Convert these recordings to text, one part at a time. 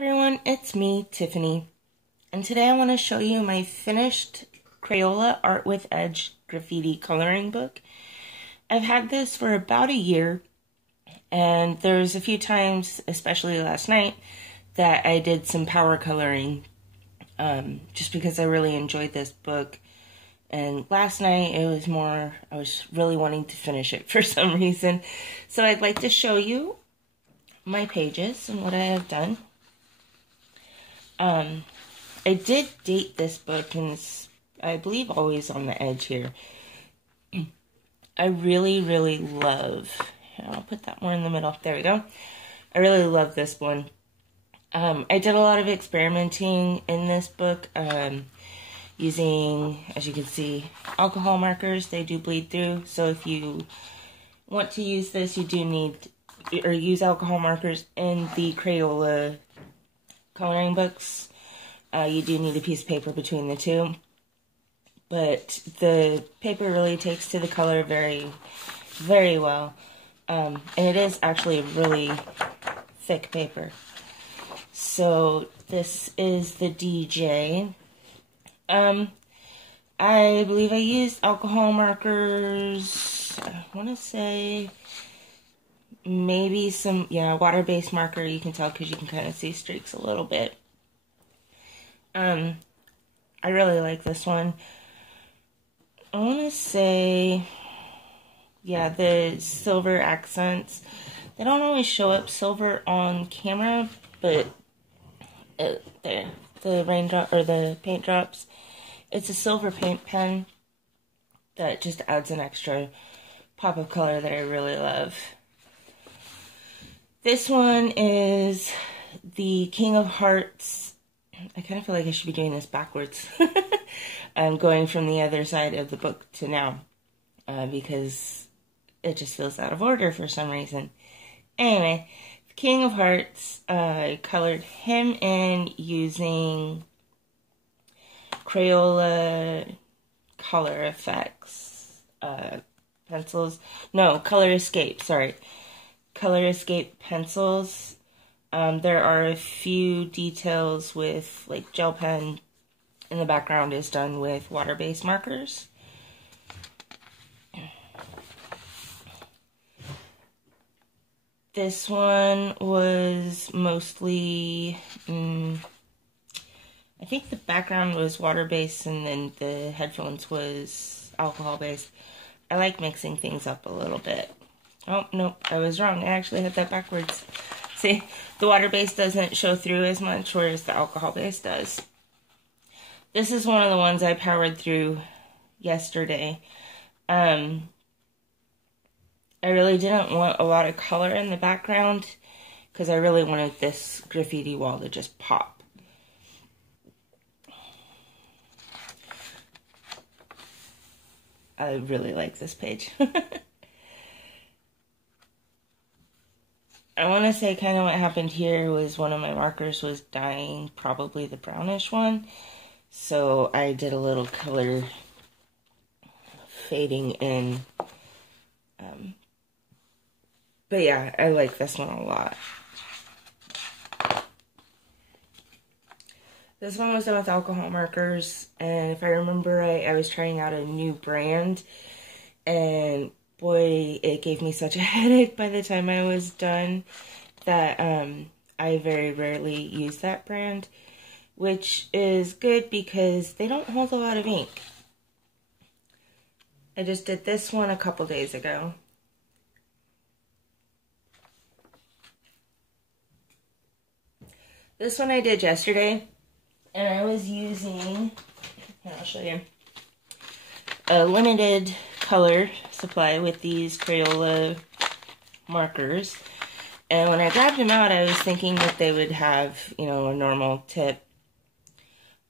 Everyone, it's me, Tiffany, and today I want to show you my finished Crayola Art with Edge graffiti coloring book. I've had this for about a year, and there's a few times, especially last night, that I did some power coloring, just because I really enjoyed this book. And last night it was more, I was really wanting to finish it for some reason. So I'd like to show you my pages and what I have done. I did date this book, and it's, I believe, always on the edge here. I really love, I'll put that more in the middle. There we go. I really love this one. I did a lot of experimenting in this book, using, as you can see, alcohol markers. They do bleed through, so if you want to use this, you do need, or use alcohol markers in the Crayola coloring books. You do need a piece of paper between the two, but the paper really takes to the color very well, and it is actually a really thick paper. So this is the DJ. I believe I used alcohol markers, I want to say maybe some, water-based marker. You can tell because you can kind of see streaks a little bit. I really like this one. I want to say, the silver accents. They don't always show up silver on camera, but the raindrop or the paint drops. It's a silver paint pen that just adds an extra pop of color that I really love. This one is the King of Hearts. I kind of feel like I should be doing this backwards. I'm going from the other side of the book to now, because it just feels out of order for some reason. Anyway, the King of Hearts, I colored him in using Crayola Color Effects pencils. No, Color Escape, sorry. Color Escape pencils. There are a few details with, like, gel pen, and the background is done with water-based markers. This one was mostly, I think the background was water-based, and then the headphones was alcohol-based. I like mixing things up a little bit. Oh, nope, I was wrong. I actually had that backwards. See, the water base doesn't show through as much, whereas the alcohol base does. This is one of the ones I powered through yesterday. I really didn't want a lot of color in the background, because I really wanted this graffiti wall to just pop. I really like this page. I want to say kind of what happened here was one of my markers was dying, probably the brownish one. So I did a little color fading in. But yeah, I like this one a lot. This one was done with alcohol markers, and if I remember right, I was trying out a new brand, and boy, it gave me such a headache by the time I was done that I very rarely use that brand, which is good because they don't hold a lot of ink. I just did this one a couple days ago. This one I did yesterday, and I was using, here, I'll show you, a limited color supply with these Crayola markers. And when I grabbed them out, I was thinking that they would have, a normal tip.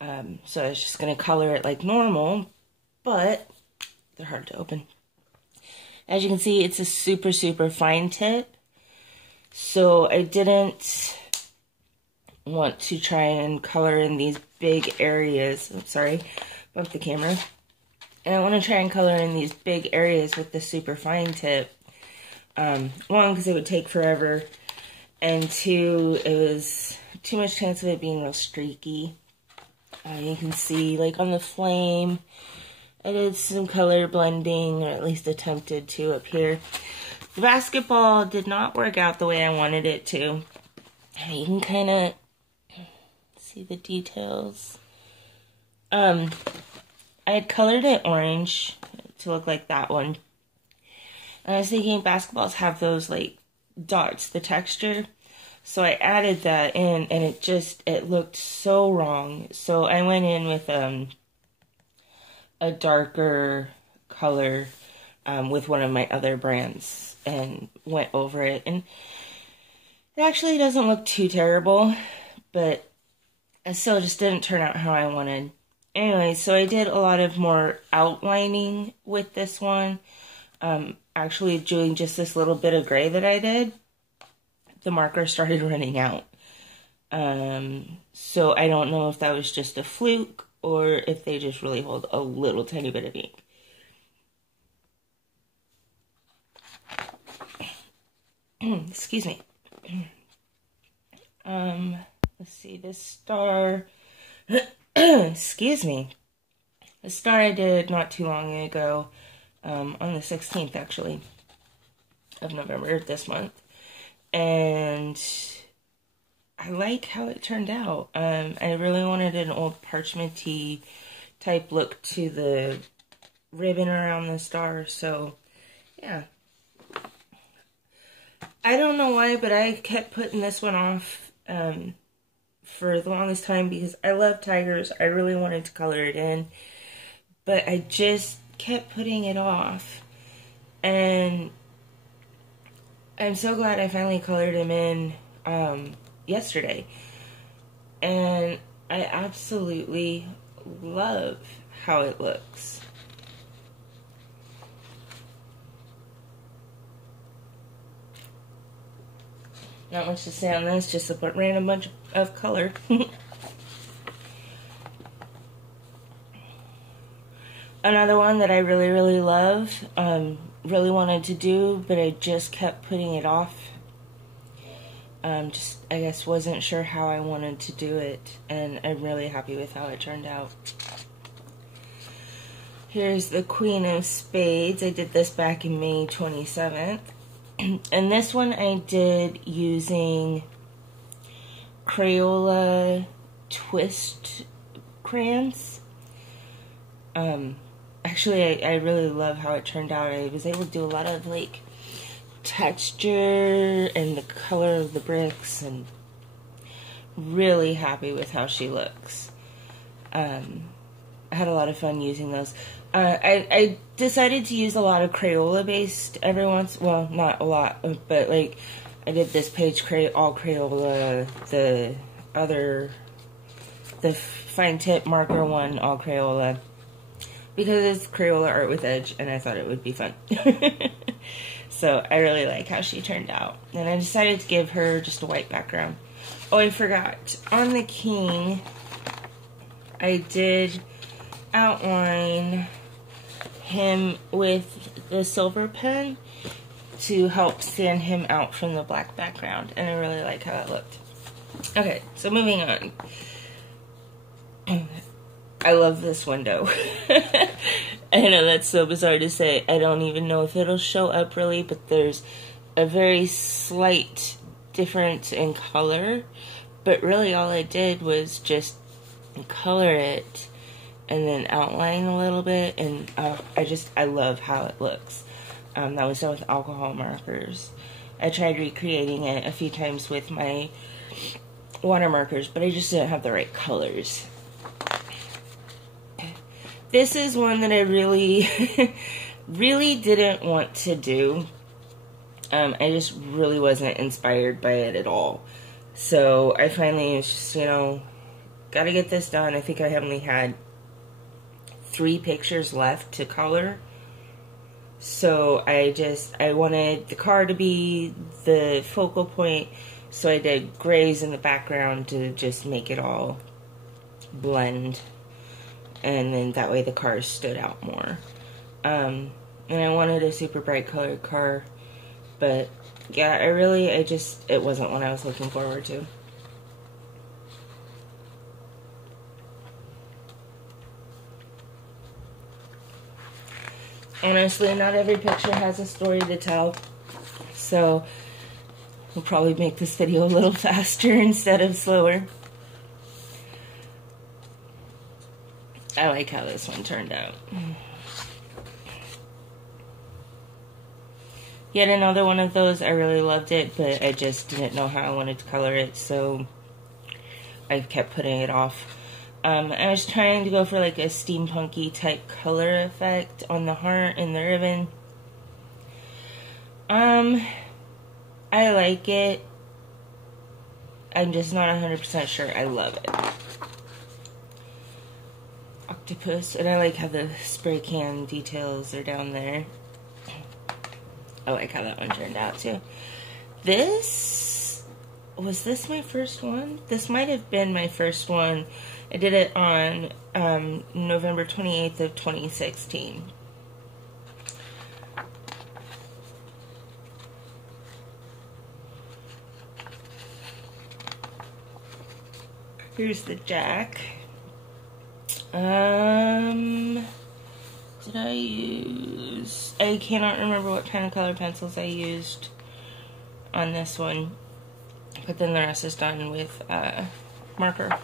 So I was just going to color it like normal, but they're hard to open. As you can see, it's a super fine tip. So I didn't want to try and color in these big areas. I'm sorry, bumped the camera. And I want to try and color in these big areas with the super fine tip. One, because it would take forever. And two, it was too much chance of it being real streaky. You can see, like, on the flame, I did some color blending, or at least attempted to up here. The basketball did not work out the way I wanted it to. You can kind of see the details. I had colored it orange to look like that one. And I was thinking basketballs have those, like, dots, the texture. So I added that in, and it looked so wrong. So I went in with a darker color with one of my other brands and went over it. And it actually doesn't look too terrible, but it still just didn't turn out how I wanted. Anyway, so I did a lot of more outlining with this one. Actually doing just this little bit of gray that I did. The marker started running out. So I don't know if that was just a fluke or if they just really hold a little tiny bit of ink. Excuse me. Let's see, this star, excuse me. The star I did not too long ago, on the 16th actually, of November this month. And I like how it turned out. I really wanted an old parchment-y type look to the ribbon around the star, so yeah. I don't know why, but I kept putting this one off for the longest time because I love tigers. I really wanted to color it in, but I just kept putting it off. And I'm so glad I finally colored him in yesterday. And I absolutely love how it looks. Not much to say on this, just a random bunch of color. Another one that I really, really love, really wanted to do, but I just kept putting it off. I guess, wasn't sure how I wanted to do it, and I'm really happy with how it turned out. Here's the Queen of Spades. I did this back in May 27th. And this one I did using Crayola twist crayons. Actually, I really love how it turned out. I was able to do a lot of, like, texture and the color of the bricks, and really happy with how she looks. I had a lot of fun using those. I decided to use a lot of Crayola based every once, well, not a lot, but like I did this page all Crayola, the fine tip marker one all Crayola, because it's Crayola art with edge and I thought it would be fun. So I really like how she turned out, and I decided to give her just a white background. Oh, I forgot, on the king I did outline him with the silver pen to help stand him out from the black background, and I really like how it looked. Okay, so moving on. I love this window. I know that's so bizarre to say. I don't even know if it'll show up really, but there's a very slight difference in color, but really all I did was just color it and then outline a little bit, and I love how it looks. That was done with alcohol markers. I tried recreating it a few times with my water markers, but I just didn't have the right colors. This is one that I really, really didn't want to do. I just really wasn't inspired by it at all. So I finally was just, gotta get this done. I think I only had 3 pictures left to color. So I wanted the car to be the focal point, so I did grays in the background to just make it all blend, and then that way the cars stood out more. And I wanted a super bright colored car, but yeah, it wasn't what I was looking forward to. Honestly, not every picture has a story to tell, so we'll probably make this video a little faster instead of slower. I like how this one turned out. Yet another one of those, I really loved it, but I just didn't know how I wanted to color it, so I kept putting it off. I was trying to go for like a steampunky type color effect on the heart and the ribbon. I like it. I'm just not 100% sure I love it. Octopus, and I like how the spray can details are down there. I like how that one turned out too. Was this my first one? This might have been my first one. I did it on November 28th of 2016. Here's the jack. Did I use... I cannot remember what kind of color pencils I used on this one. But then the rest is done with marker.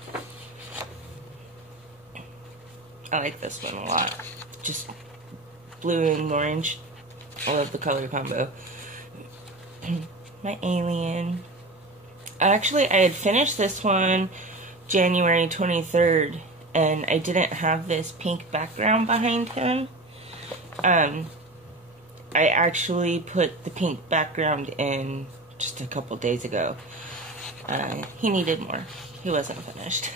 I like this one a lot. Just blue and orange. I love the color combo. My alien. Actually, I had finished this one January 23rd, and I didn't have this pink background behind him. I actually put the pink background in just a couple days ago. He needed more. He wasn't finished.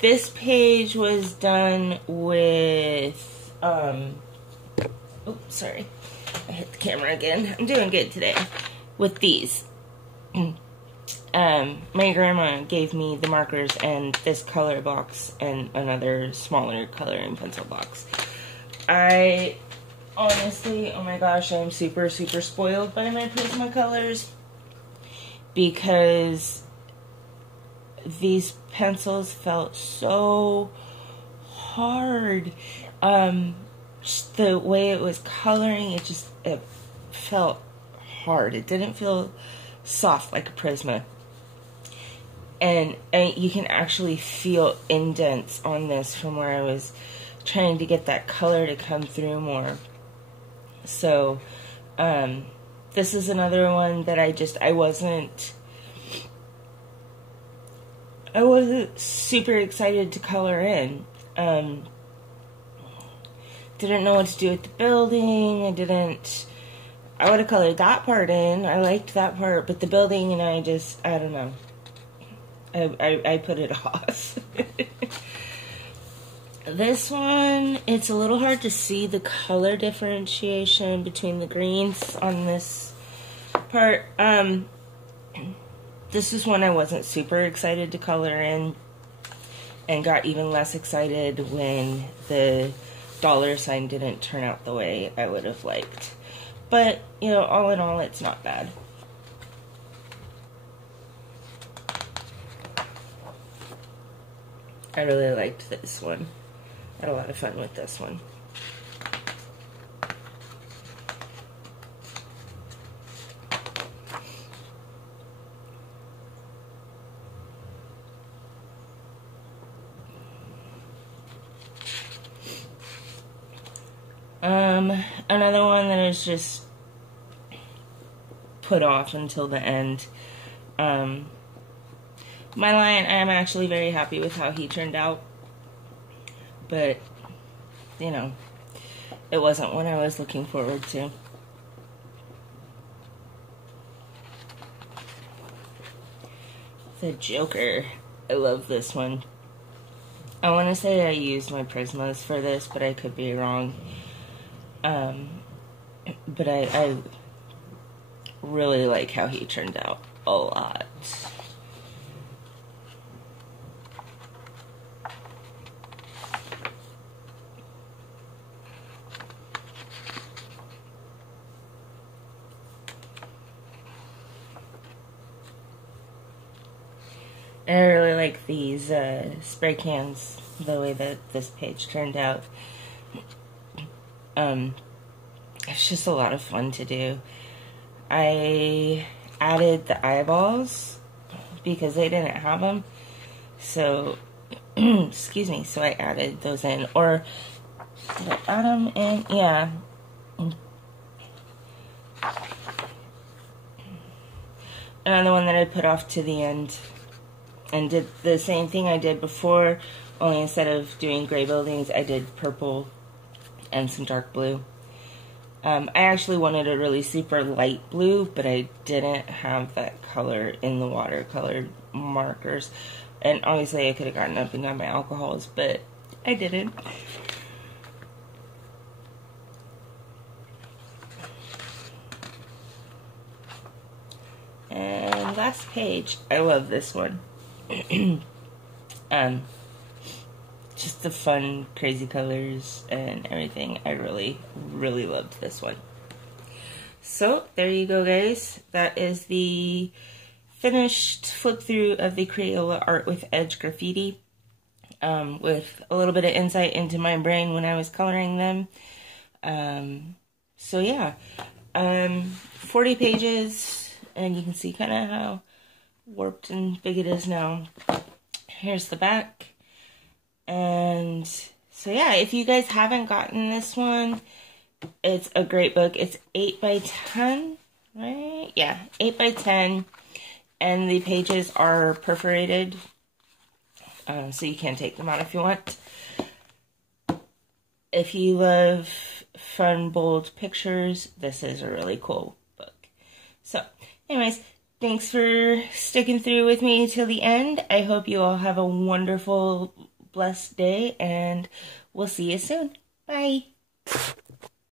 This page was done with, oops, sorry. I hit the camera again. I'm doing good today. With these. My grandma gave me the markers and this color box and another smaller coloring pencil box. I honestly, oh my gosh, I'm super, super spoiled by my Prismacolors because these pencils felt so hard. Just the way it was coloring, it felt hard. It didn't feel soft like a Prisma. And you can actually feel indents on this from where I was trying to get that color to come through more. So, this is another one that I wasn't super excited to color in. Didn't know what to do with the building. I would have colored that part in. I liked that part, but the building and I don't know. I put it off. This one, it's a little hard to see the color differentiation between the greens on this part. This is one I wasn't super excited to color in, and got even less excited when the $sign didn't turn out the way I would have liked. But, you know, all in all, it's not bad. I really liked this one. Had a lot of fun with this one. Another one that is just put off until the end. My Lion, I am actually very happy with how he turned out. But, you know, it wasn't what I was looking forward to. The Joker. I love this one. I want to say I used my Prismas for this, but I could be wrong. But I really like how he turned out a lot. I really like these spray cans, the way that this page turned out. It's just a lot of fun to do. I added the eyeballs because they didn't have them. So, excuse me, so I added those in. Or, did I add them in? Yeah. Another one that I put off to the end. And did the same thing I did before, only instead of doing gray buildings, I did purple and some dark blue. I actually wanted a really super light blue, but I didn't have that color in the watercolor markers. And obviously I could have gotten up and got my alcohols, but I didn't. And last page, I love this one. Just the fun, crazy colors and everything. I really, really loved this one. So, there you go, guys. That is the finished flip through of the Crayola Art with Edge Graffiti. With a little bit of insight into my brain when I was coloring them. So, yeah. 40 pages, and you can see kind of how warped and big it is now. Here's the back. And so yeah, if you guys haven't gotten this one, it's a great book. It's 8 by 10, right? Yeah, 8 by 10, and the pages are perforated, so you can take them out if you want. If you love fun, bold pictures, this is a really cool book. So, anyways, thanks for sticking through with me till the end. I hope you all have a wonderful, blessed day, and we'll see you soon. Bye.